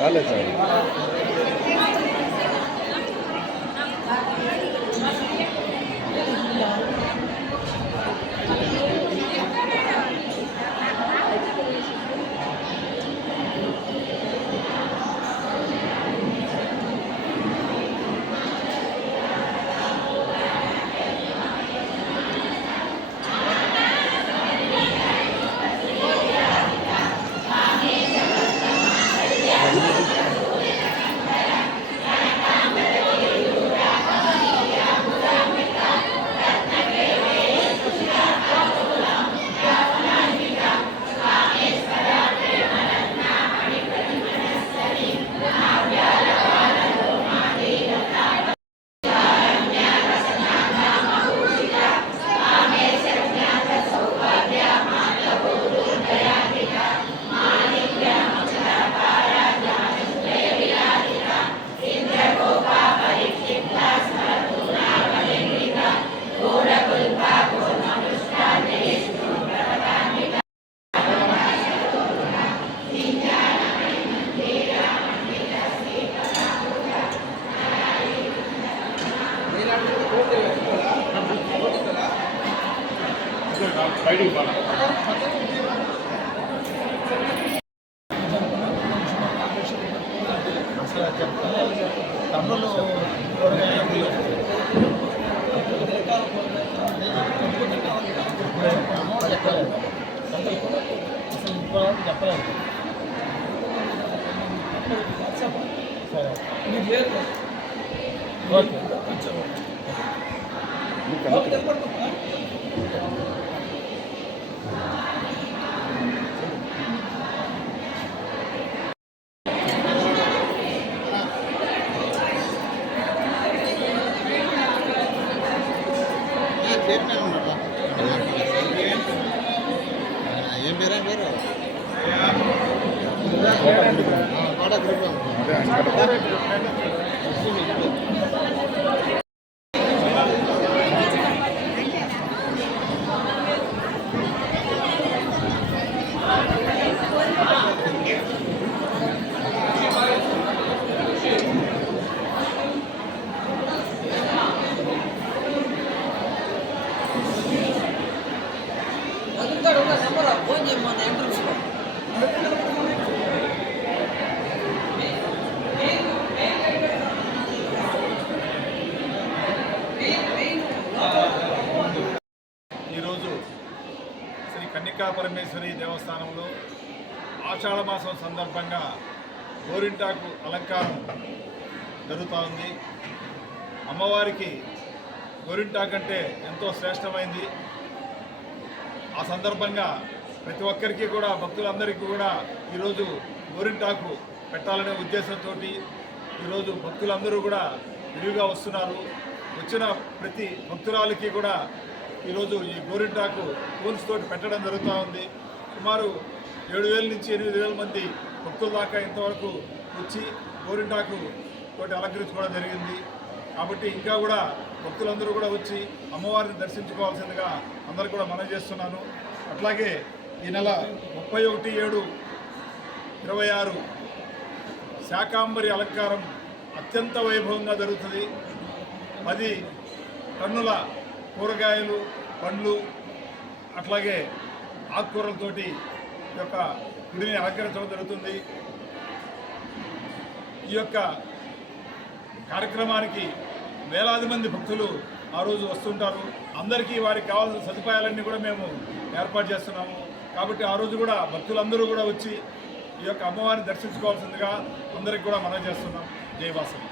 కాలేదు సార్. తమ్ముళ్ళు చెప్పలేదు సరే ఓకే ఏం పేరు ఈరోజు శ్రీ కన్యకా పరమేశ్వరి దేవస్థానంలో ఆషాఢ మాసం సందర్భంగా గోరింటాకు అలంకారం జరుగుతూ ఉంది. అమ్మవారికి గోరింటాకు అంటే ఎంతో శ్రేష్టమైంది. ఆ సందర్భంగా ప్రతి ఒక్కరికి కూడా భక్తులందరికీ కూడా ఈరోజు గోరింటాకు పెట్టాలనే ఉద్దేశంతో ఈరోజు భక్తులందరూ కూడా విరివిగా వస్తున్నారు. వచ్చిన ప్రతి భక్తురాలకి కూడా ఈరోజు ఈ గోరింటాకు పూల్స్ తోటి పెట్టడం జరుగుతూ ఉంది. సుమారు 7,000 నుంచి 8,000 మంది భక్తుల దాకా ఇంతవరకు వచ్చి గోరింటాకు తోటి అలంకరించుకోవడం జరిగింది. కాబట్టి ఇంకా కూడా భక్తులందరూ కూడా వచ్చి అమ్మవారిని దర్శించుకోవాల్సిందిగా అందరూ కూడా మనవి చేస్తున్నాను. అట్లాగే ఈ నెల 31/7/26 శాకాంబరి అలంకారం అత్యంత వైభవంగా జరుగుతుంది. 10 టన్నుల కూరగాయలు, పండ్లు, అట్లాగే ఆకుకూరలతోటి ఈ యొక్క గుడిని అలంకరించడం జరుగుతుంది. ఈ యొక్క కార్యక్రమానికి వేలాది మంది భక్తులు ఆ రోజు వస్తుంటారు. అందరికీ వారికి కావాల్సిన సదుపాయాలన్నీ కూడా మేము ఏర్పాటు చేస్తున్నాము. కాబట్టి ఆ రోజు కూడా భక్తులందరూ కూడా వచ్చి ఈ యొక్క అమ్మవారిని దర్శించుకోవాల్సిందిగా అందరికీ కూడా మనవి చేస్తున్నాం. జై వాసవి.